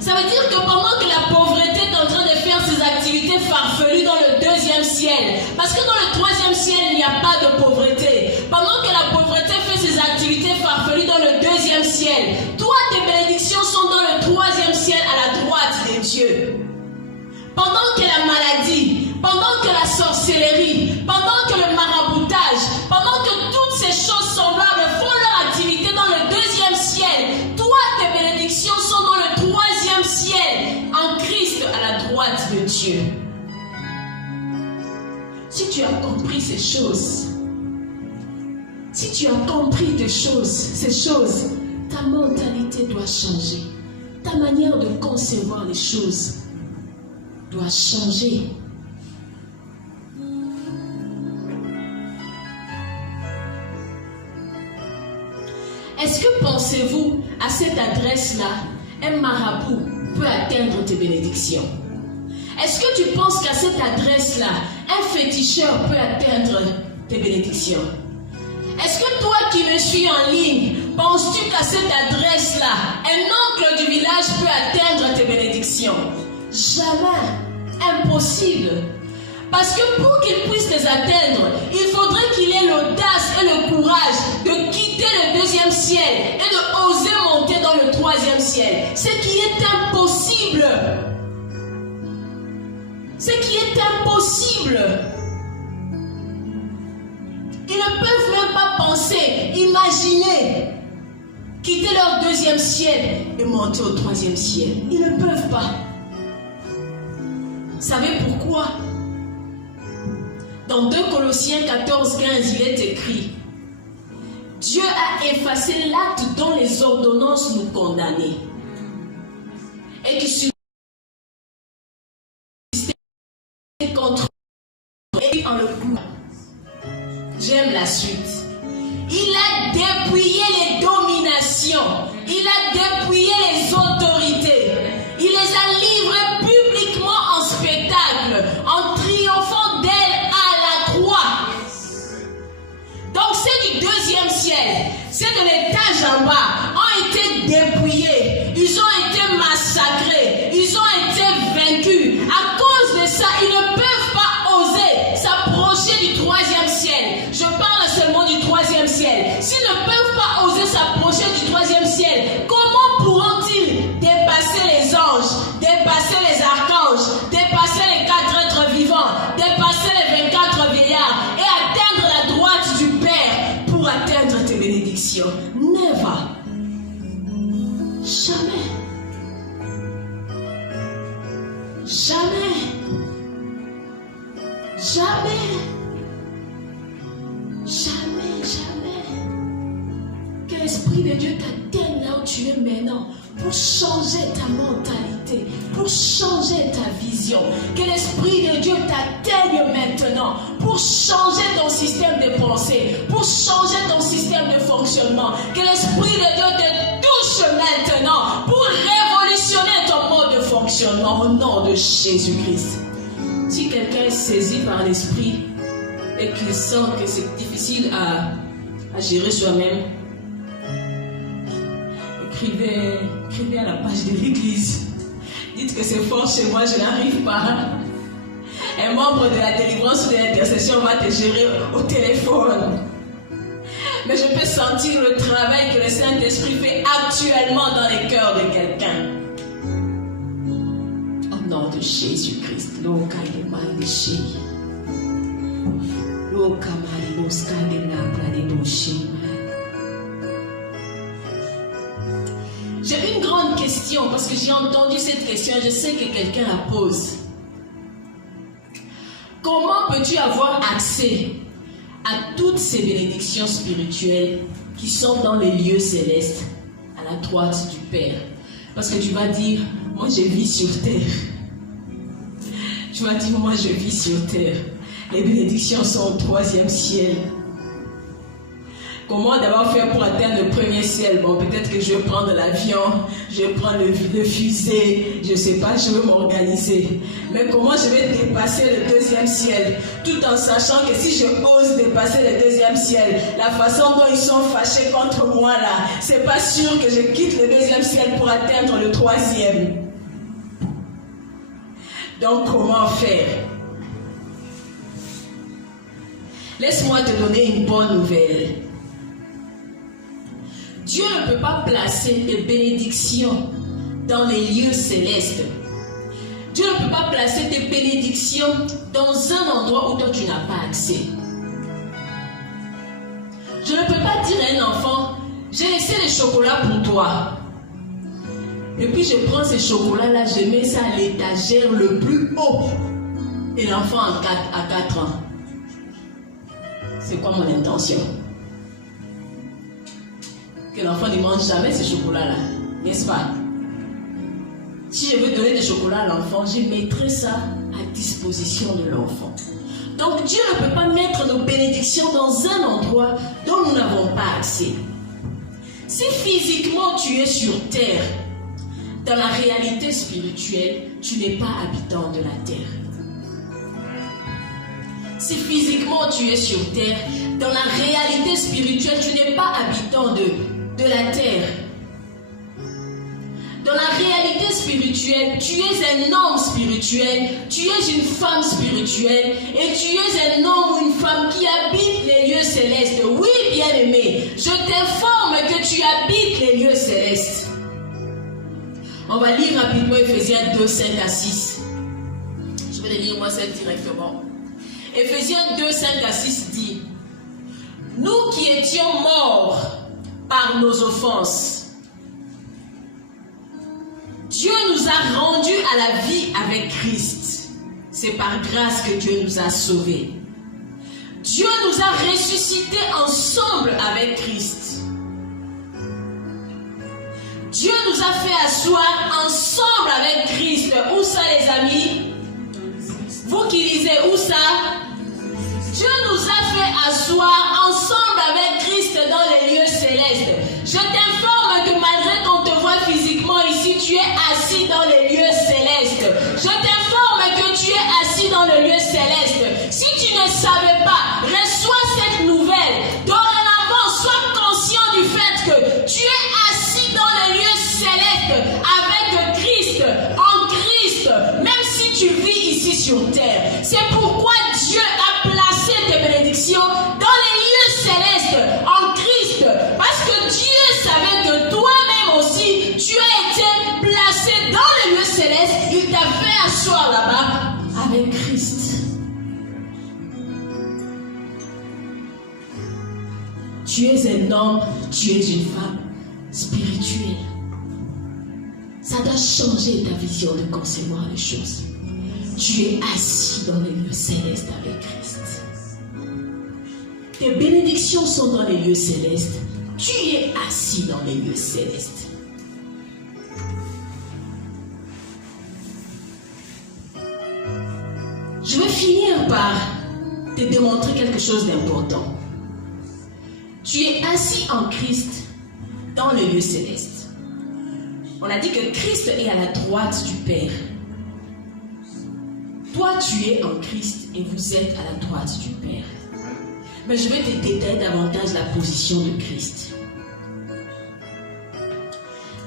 Ça veut dire que pendant que la pauvreté est en train de faire ses activités farfelues dans le deuxième ciel, parce que dans le troisième ciel il n'y a pas de pauvreté, pendant que la pauvreté fait ses activités farfelues dans le deuxième ciel, toi tes bénédictions sont dans le troisième ciel à la droite de Dieu. Pendant que la maladie, pendant que la sorcellerie, pendant que le maraboutage, pendant que toutes ces choses semblables font leur activité dans le deuxième ciel, toi tes bénédictions sont dans le troisième ciel, en Christ à la droite de Dieu. Si tu as compris ces choses, si tu as compris ces choses, ta mentalité doit changer. Ta manière de concevoir les choses doit changer. Est-ce que pensez-vous à cette adresse-là, un marabout peut atteindre tes bénédictions? Est-ce que tu penses qu'à cette adresse-là, un féticheur peut atteindre tes bénédictions? Est-ce que toi qui me suis en ligne, penses-tu qu'à cette adresse-là, un oncle du village peut atteindre tes bénédictions? Jamais. Impossible. Parce que pour qu'il puisse les atteindre, il faudrait qu'il ait l'audace et le courage de quitter le deuxième ciel et de oser monter dans le troisième ciel. Ce qui est impossible. Ce qui est impossible. Ils ne peuvent même pas penser, imaginer quitter leur deuxième ciel et monter au troisième ciel. Ils ne peuvent pas. Savez pourquoi? Dans 2 Colossiens 14, 15, il est écrit: Dieu a effacé l'acte dont les ordonnances nous condamnaient et qui subsistait contre et en le coup. J'aime la suite. Il a dépouillé les dominations, il a dépouillé les autorités, il les a livrées publiquement en spectacle, en triomphant d'elles à la croix. Donc ceux du deuxième ciel, ceux de l'étage en bas, ont été dépouillés, ils ont été massacrés, ils ont été vaincus. À cause de ça, ils ne peuvent pas oser s'approcher du troisième ciel. Je parle seulement du troisième ciel. S'ils ne peuvent pas oser s'approcher du troisième ciel, comment pourront-ils dépasser les anges, dépasser les archanges, dépasser les 4 êtres vivants, dépasser les 24 vieillards et atteindre la droite du Père pour atteindre tes bénédictions? Never. Jamais. Jamais. Jamais. Jamais, jamais. Que l'Esprit de Dieu t'atteigne là où tu es maintenant pour changer ta mentalité, pour changer ta vision. Que l'Esprit de Dieu t'atteigne maintenant pour changer ton système de pensée, pour changer ton système de fonctionnement. Que l'Esprit de Dieu te touche maintenant pour révolutionner ton mode de fonctionnement au nom de Jésus-Christ. Si quelqu'un est saisi par l'Esprit et qu'il sent que c'est difficile à gérer soi-même, écrivez à la page de l'église. Dites que c'est fort chez moi, je n'arrive pas. Un membre de la délivrance ou de l'intercession va te gérer au téléphone. Mais je peux sentir le travail que le Saint-Esprit fait actuellement dans les cœurs de quelqu'un. Au nom de Jésus-Christ. J'ai une grande question parce que j'ai entendu cette question, je sais que quelqu'un la pose. Comment peux-tu avoir accès à toutes ces bénédictions spirituelles qui sont dans les lieux célestes, à la droite du Père? Parce que tu vas dire, moi je vis sur terre. Tu vas dire, moi je vis sur terre. Les bénédictions sont au troisième ciel. Comment d'abord faire pour atteindre le premier ciel? Bon, peut-être que je vais prendre l'avion, je vais prendre le fusée, je ne sais pas, je vais m'organiser. Mais comment je vais dépasser le deuxième ciel? Tout en sachant que si je ose dépasser le deuxième ciel, la façon dont ils sont fâchés contre moi là, c'est pas sûr que je quitte le deuxième ciel pour atteindre le troisième. Donc comment faire? Laisse-moi te donner une bonne nouvelle. Dieu ne peut pas placer des bénédictions dans les lieux célestes. Dieu ne peut pas placer des bénédictions dans un endroit où toi tu n'as pas accès. Je ne peux pas dire à un enfant, j'ai laissé les chocolats pour toi. Et puis je prends ces chocolats-là, je mets ça à l'étagère le plus haut. Et l'enfant à 4 ans. C'est quoi mon intention? Que l'enfant ne mange jamais ces chocolats-là, n'est-ce pas? Si je veux donner des chocolats à l'enfant, je mettrai ça à disposition de l'enfant. Donc Dieu ne peut pas mettre nos bénédictions dans un endroit dont nous n'avons pas accès. Si physiquement tu es sur terre, dans la réalité spirituelle, tu n'es pas habitant de la terre. Si physiquement tu es sur terre, dans la réalité spirituelle, tu n'es pas habitant de la terre. Dans la réalité spirituelle, tu es un homme spirituel, tu es une femme spirituelle et tu es un homme ou une femme qui habite les lieux célestes. Oui, bien-aimé, je t'informe que tu habites les lieux célestes. On va lire rapidement Ephésiens 2, 5 à 6. Je vais les lire moi seul directement. Ephésiens 2, 5 à 6 dit: Nous qui étions morts par nos offenses c'est par grâce que Dieu nous a sauvés. Dieu nous a ressuscités ensemble avec Christ. Dieu nous a fait asseoir ensemble avec Christ. Où ça, les amis? Vous qui lisez, où ça? Dieu nous a fait asseoir ensemble avec Christ dans les lieux célestes. Je t'informe que malgré qu'on te voit physiquement ici, tu es assis dans les lieux célestes. Je t'informe que tu es assis dans le lieu céleste. Si tu ne savais pas, reçois cette nouvelle. Dorénavant, sois conscient du fait que tu es assis dans le lieu céleste avec Christ, en Christ, même si tu vis ici sur terre. C'est pourquoi Dieu a placé tes bénédictions dans les lieux célestes, en Christ, parce que Dieu savait que toi-même aussi, tu as été placé dans les lieux célestes. Il t'a fait asseoir là-bas avec Christ. Tu es un homme, tu es une femme spirituelle. Ça doit changer ta vision de concevoir les choses. Tu es assis dans les lieux célestes avec Christ. Tes bénédictions sont dans les lieux célestes. Tu es assis dans les lieux célestes. Je vais finir par te démontrer quelque chose d'important. Tu es assis en Christ dans le lieu céleste. On a dit que Christ est à la droite du Père. Toi, tu es en Christ et vous êtes à la droite du Père. Mais je vais te détailler davantage la position de Christ.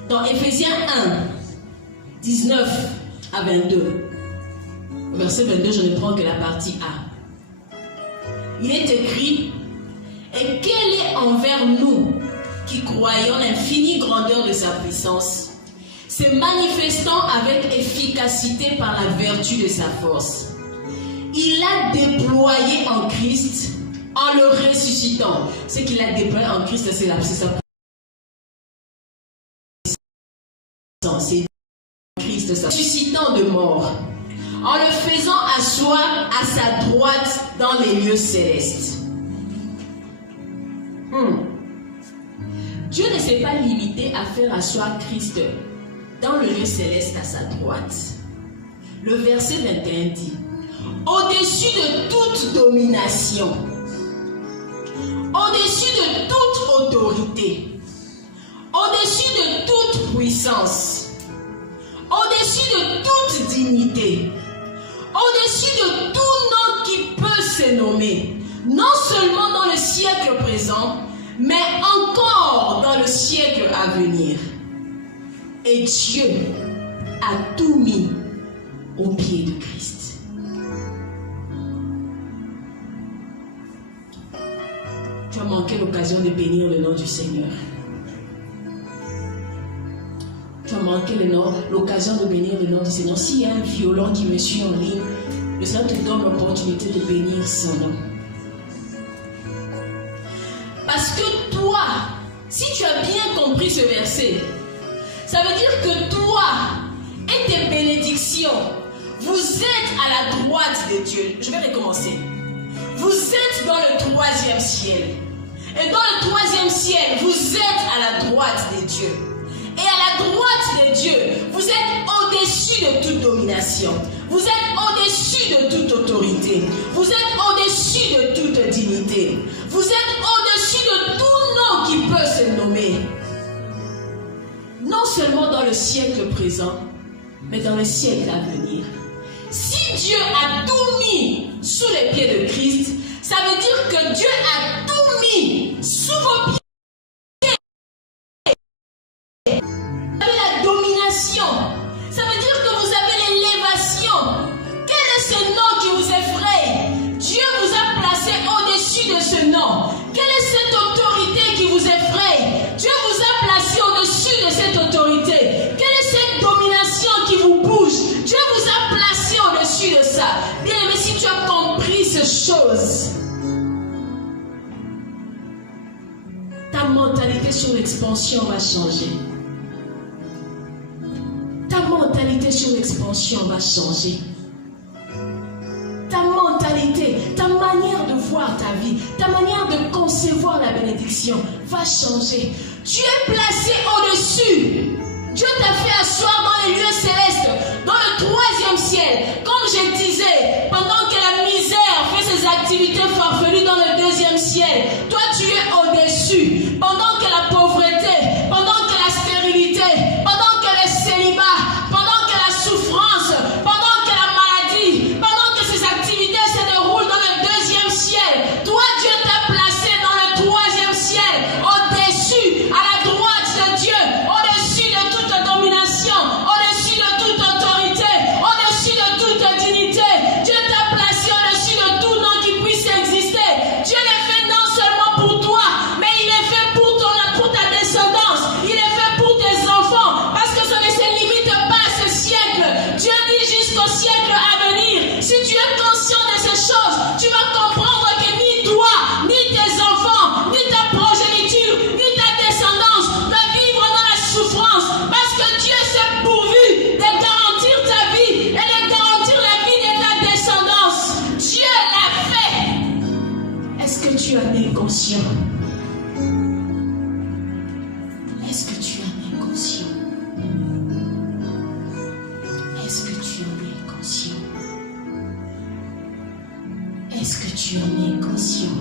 Dans Éphésiens 1, 19 à 22, au verset 22, je ne prends que la partie A. Il est écrit: et quelle est envers nous qui croyons l'infinie grandeur de sa puissance, se manifestant avec efficacité par la vertu de sa force. Il l'a déployé en Christ en le ressuscitant. Ce qu'il a déployé en Christ, c'est sa puissance. C'est Christ, sa ressuscitant de mort, en le faisant asseoir à sa droite dans les lieux célestes. Dieu ne s'est pas limité à faire asseoir Christ dans le lieu céleste à sa droite. Le verset 21 dit: au-dessus de toute domination, au-dessus de toute autorité, au-dessus de toute puissance, au-dessus de toute dignité, au-dessus de tout nom qui peut se nommer, non seulement dans le siècle présent, mais encore dans le siècle à venir. Et Dieu a tout mis au pied de Christ. Tu as manqué l'occasion de bénir le nom du Seigneur. Tu as manqué l'occasion de bénir le nom du Seigneur. S'il y a un violon qui me suit en ligne, le Seigneur te donne l'opportunité de bénir son nom. Parce que toi, si tu as bien compris ce verset, ça veut dire que toi et tes bénédictions, vous êtes à la droite de Dieu. Je vais recommencer. Vous êtes dans le 3e ciel. Et dans le 3e ciel, vous êtes à la droite de Dieu. Et à la droite de Dieu, vous êtes au-dessus de toute domination. Vous êtes au-dessus de toute autorité. Vous êtes au-dessus de toute dignité. Vous êtes au-dessus de tout nom qui peut se nommer. Non seulement dans le siècle présent, mais dans le siècle à venir. Si Dieu a tout mis sous les pieds de Christ, ça veut dire que Dieu a tout mis sous vos pieds. Vous avez la domination. Ça veut dire que vous avez l'élévation. Quel est ce nom qui vous effraie? Dieu vous a placé au-dessus de ce nom. Quelle est cette autorité qui vous effraie? Dieu vous a placé au-dessus de cette autorité. Quelle est cette domination qui vous bouge? Dieu vous a placé au-dessus de ça. Bien aimé, si tu as compris ces choses, ta mentalité sur l'expansion va changer. Ta mentalité sur l'expansion va changer. va changer. Tu es placé au-dessus. Dieu t'a fait asseoir dans les lieux célestes, dans le 3e ciel. Comme je disais, pendant que la misère fait ses activités farfelues dans le 2e ciel, toi tu es au-dessus. Pendant que la pauvreté, pendant que la stérilité, pendant que le célibat, pendant que la souffrance, pendant que la maladie, pendant que ces activités se déroulent dans le 2e ciel, toi Dieu t'a placé dans le 3e ciel, au-dessus, à la droite de Dieu, au-dessus de toute domination, au-dessus de toute autorité, au-dessus de toute dignité. Dieu t'a placé au-dessus de tout nom qui puisse exister. Dieu l'est fait non seulement pour toi, mais il est fait pour ta descendance, il est fait pour tes enfants, parce que ça ne se limite pas à ce siècle. Dieu dit jusqu'au siècle à venir. Si tu es conscient de ces choses, tu vas comprendre que ni toi, ni tes enfants, ni ta progéniture, ni ta descendance va vivre dans la souffrance, parce que Dieu s'est pourvu de garantir ta vie et de garantir la vie de ta descendance. Dieu l'a fait. Est-ce que tu en es conscient? Est-ce que tu en es conscient? Est-ce que tu en es conscient? Est-ce que tu en es conscient?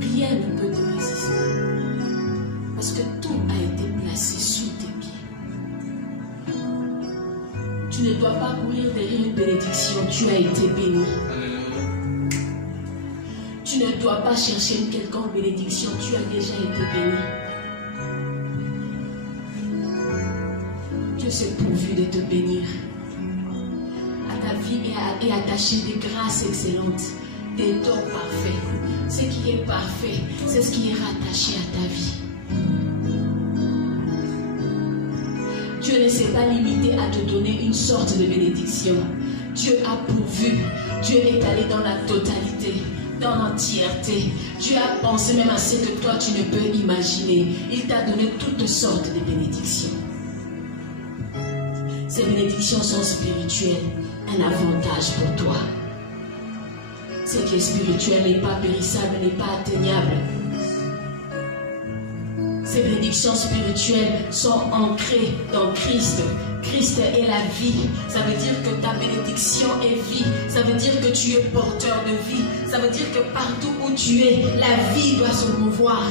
Rien ne peut te résister, parce que tout a été placé sous tes pieds. Tu ne dois pas courir derrière une bénédiction, tu as été béni. Tu ne dois pas chercher une quelconque bénédiction, tu as déjà été béni. Dieu s'est pourvu de te bénir. À ta vie est attaché des grâces excellentes, des dons parfaits. Ce qui est parfait, c'est ce qui est rattaché à ta vie. Dieu ne s'est pas limité à te donner une sorte de bénédiction. Dieu a pourvu. Dieu est allé dans la totalité, dans l'entièreté. Dieu a pensé même à ce que toi tu ne peux imaginer. Il t'a donné toutes sortes de bénédictions. Ces bénédictions sont spirituelles, un avantage pour toi. Ce qui est spirituel n'est pas périssable, n'est pas atteignable. Ces bénédictions spirituelles sont ancrées dans Christ. Christ est la vie. Ça veut dire que ta bénédiction est vie. Ça veut dire que tu es porteur de vie. Ça veut dire que partout où tu es, la vie doit se mouvoir.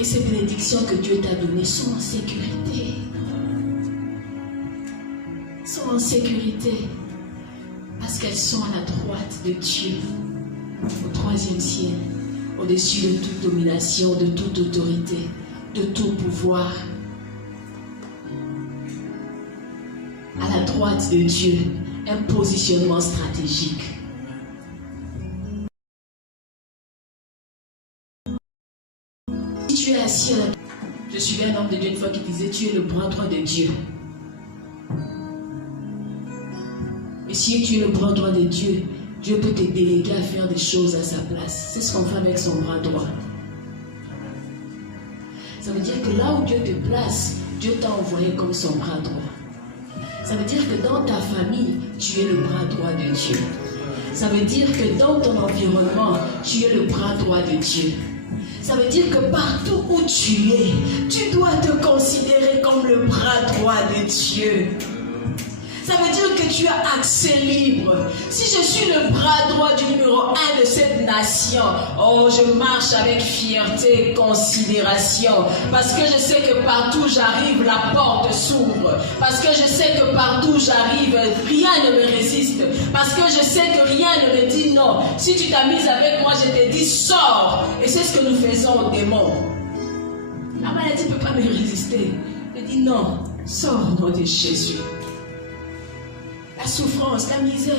Et ces bénédictions que Dieu t'a données sont en sécurité. Sont en sécurité. Parce qu'elles sont à la droite de Dieu, au 3e ciel, au-dessus de toute domination, de toute autorité, de tout pouvoir. À la droite de Dieu, un positionnement stratégique. Si tu es assis à la... Je suivais un homme de Dieu une fois qui disait, tu es le bras droit de Dieu. Et si tu es le bras droit de Dieu, Dieu peut te déléguer à faire des choses à sa place. C'est ce qu'on fait avec son bras droit. Ça veut dire que là où Dieu te place, Dieu t'a envoyé comme son bras droit. Ça veut dire que dans ta famille, tu es le bras droit de Dieu. Ça veut dire que dans ton environnement, tu es le bras droit de Dieu. Ça veut dire que partout où tu es, tu dois te considérer comme le bras droit de Dieu. Ça veut dire que tu as accès libre. Si je suis le bras droit du numéro 1 de cette nation, oh, je marche avec fierté et considération. Parce que je sais que partout j'arrive, la porte s'ouvre. Parce que je sais que partout j'arrive, rien ne me résiste. Parce que je sais que rien ne me dit non. Si tu t'amuses avec moi, je te dis sors. Et c'est ce que nous faisons aux démons. La maladie ne peut pas me résister. Je dis non, sors au nom de Jésus. La souffrance, la misère,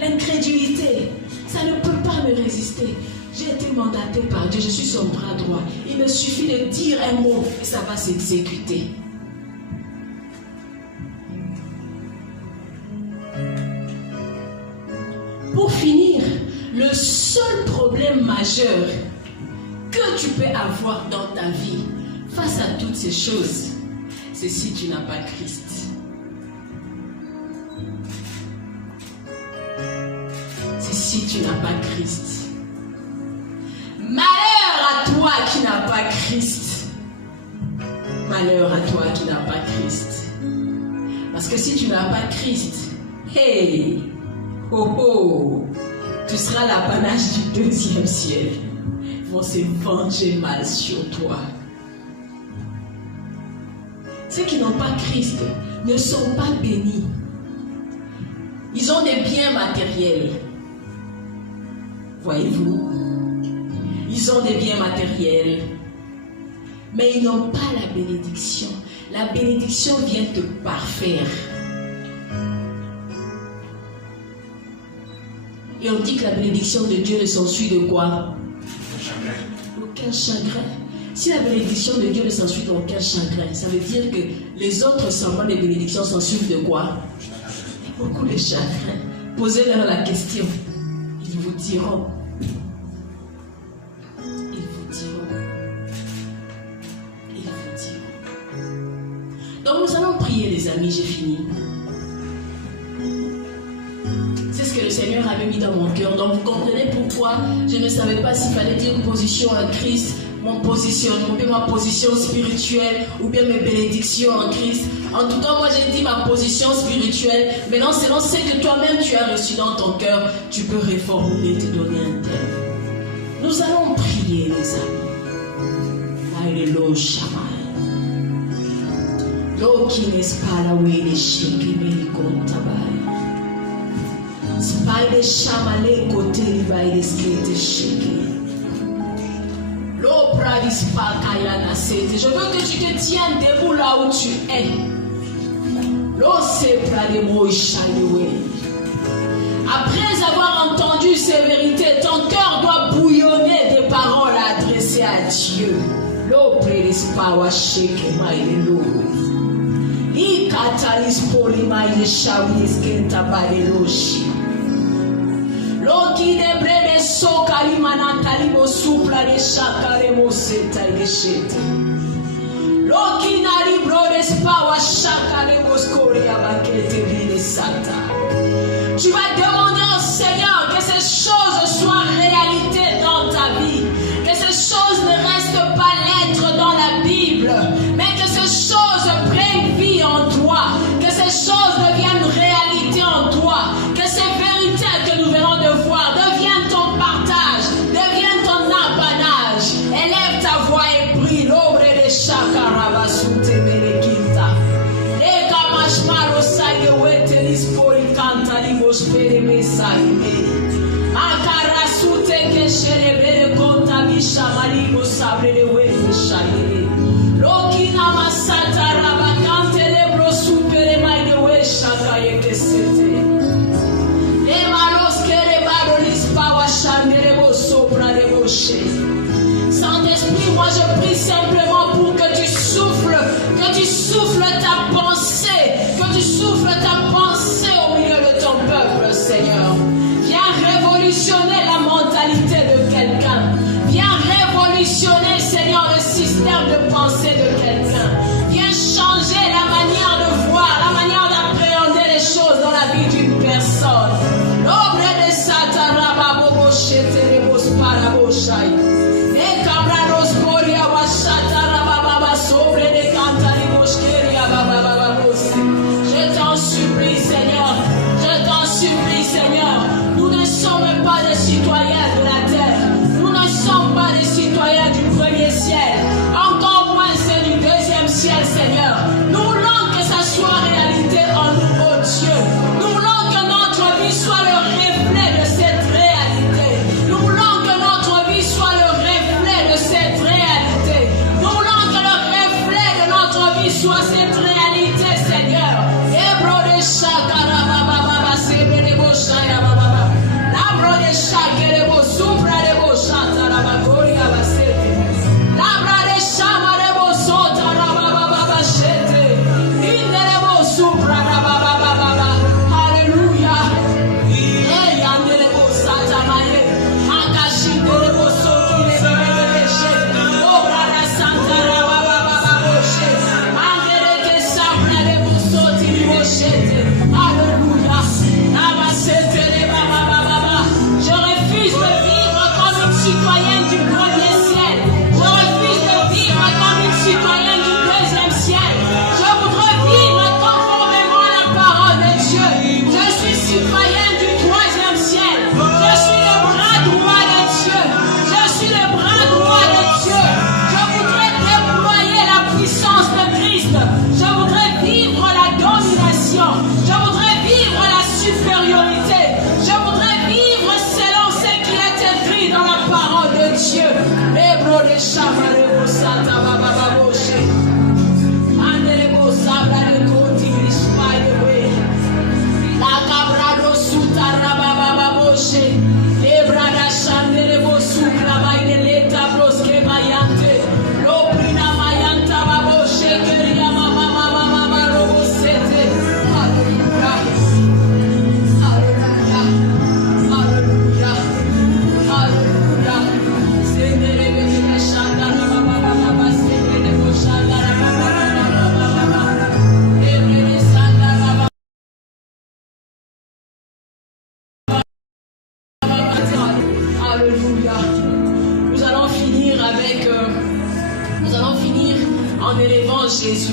l'incrédulité, ça ne peut pas me résister. J'ai été mandaté par Dieu, je suis son bras droit. Il me suffit de dire un mot et ça va s'exécuter. Pour finir, le seul problème majeur que tu peux avoir dans ta vie, face à toutes ces choses, c'est si tu n'as pas Christ. C'est si tu n'as pas Christ. Malheur à toi qui n'as pas Christ. Malheur à toi qui n'as pas Christ. Parce que si tu n'as pas Christ, hey, oh oh, tu seras l'apanage du deuxième ciel. Ils vont se venger mal sur toi. Ceux qui n'ont pas Christ ne sont pas bénis. Ils ont des biens matériels. Voyez-vous? Ils ont des biens matériels. Mais ils n'ont pas la bénédiction. La bénédiction vient te parfaire. Et on dit que la bénédiction de Dieu ne s'ensuit de quoi? Aucun chagrin. Si la bénédiction de Dieu ne s'ensuit d'aucun chagrin, ça veut dire que les autres semblants de bénédiction s'ensuivent de quoi? Beaucoup de chagrin. Posez-leur la question. Ils vous diront. Donc nous allons prier les amis, j'ai fini. C'est ce que le Seigneur avait mis dans mon cœur. Donc vous comprenez pourquoi je ne savais pas s'il fallait dire une position en Christ, mon positionnement, ou bien ma position spirituelle, ou bien mes bénédictions en Christ. En tout cas, moi j'ai dit ma position spirituelle. Maintenant, selon ce que toi-même tu as reçu dans ton cœur, tu peux reformuler, te donner un thème. Nous allons prier les amis. Alléluia. Lo qui n'est pas la way de shake me kontabai. Spider chamale côté by the skate shake. Lo pravis pas kayana sete. Je veux que tu te tiennes debout là où tu es. Lo se prade mo shaliwe. Après avoir entendu ces vérités, ton cœur doit bouillonner des paroles adressées à Dieu. Lo pravis power shake my Lord. I katalis polimai de shawies kenta badeloshi. Loki de brede sokali manatali mo supla de shakare mo seta de shete. Loki na libro de spawa shakare mo skore abakete bine sata. Tu vas demander au Seigneur que ces choses soient réalité dans ta vie, que ces choses ne restent pas lettres dans la Bible, mais que ces choses prennent vie en toi, que ces choses deviennent réalité en toi, que ces vérités que nous venons de voir deviennent ton partage, deviennent ton apanage. Élève ta voix et prie. L'ombre de Shakaraba sute merekinta. Et kamashmaro saye wetelis poli kanta limos pere mesaime. Akara sute que sherebere konta mishamari mo sabre de wete shaire. Lokina masata rabakante lebro supere mai de we shakaye que sete. E maros kere barolis pawa shandere bo sopra de boche. Saint-Esprit, moi je prie simplement pour que tu souffles ta pensée, que tu souffles ta pensée au milieu de ton peuple, Seigneur. Viens révolutionner la mentalité de quelqu'un. Viens révolutionner, Seigneur, le système de pensée de quelqu'un. Viens changer la manière de voir, la manière d'appréhender les choses dans la vie d'une personne. L'ombre de Sataraba Bobo Cheterebos Paraboshai. Et Cabranos Boria Washataraba Baba Sobre de Cantari Boshkeria Baba Baba Bosi. Je t'en supplie, Seigneur. Je t'en supplie, Seigneur. Nous ne sommes pas des citoyens de la terre. Nous ne sommes pas des citoyens du premier ciel. Encore moins ceux du deuxième ciel, Seigneur. Nous voulons que ça soit réalité en nous, oh Dieu. Nous voulons que notre vie soit le reflet de cette réalité. Nous voulons que notre vie soit le reflet de cette réalité. Nous voulons que le reflet de notre vie soit cette réalité, Seigneur. Ebro de Shakara Baba Baba Sebe de Boshaya Baba. Labro de Shakere Bo Supra de Boshata Rabagoria Basete. Labra de Shama de Bosota Rababa Baba Shete. Inde de Bo Supra Rababa Baba. Hallelujah. Hey, ande de Bosata Maye. Akashi de Bosoki de Bebe Shete. Obra de Santa Rababa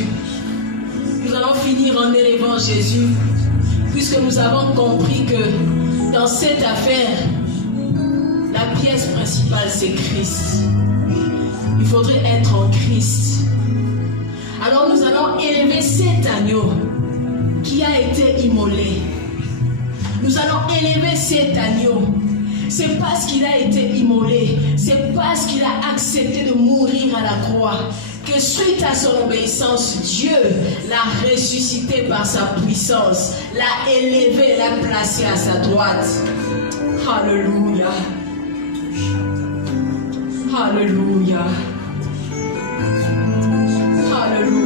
Jésus. Nous allons finir en élevant Jésus, puisque nous avons compris que dans cette affaire, la pièce principale, c'est Christ. Il faudrait être en Christ. Alors nous allons élever cet agneau qui a été immolé. Nous allons élever cet agneau. C'est parce qu'il a été immolé, c'est parce qu'il a accepté de mourir à la croix, que suite à son obéissance, Dieu l'a ressuscité par sa puissance, l'a élevé, l'a placé à sa droite. Alléluia. Alléluia. Alléluia.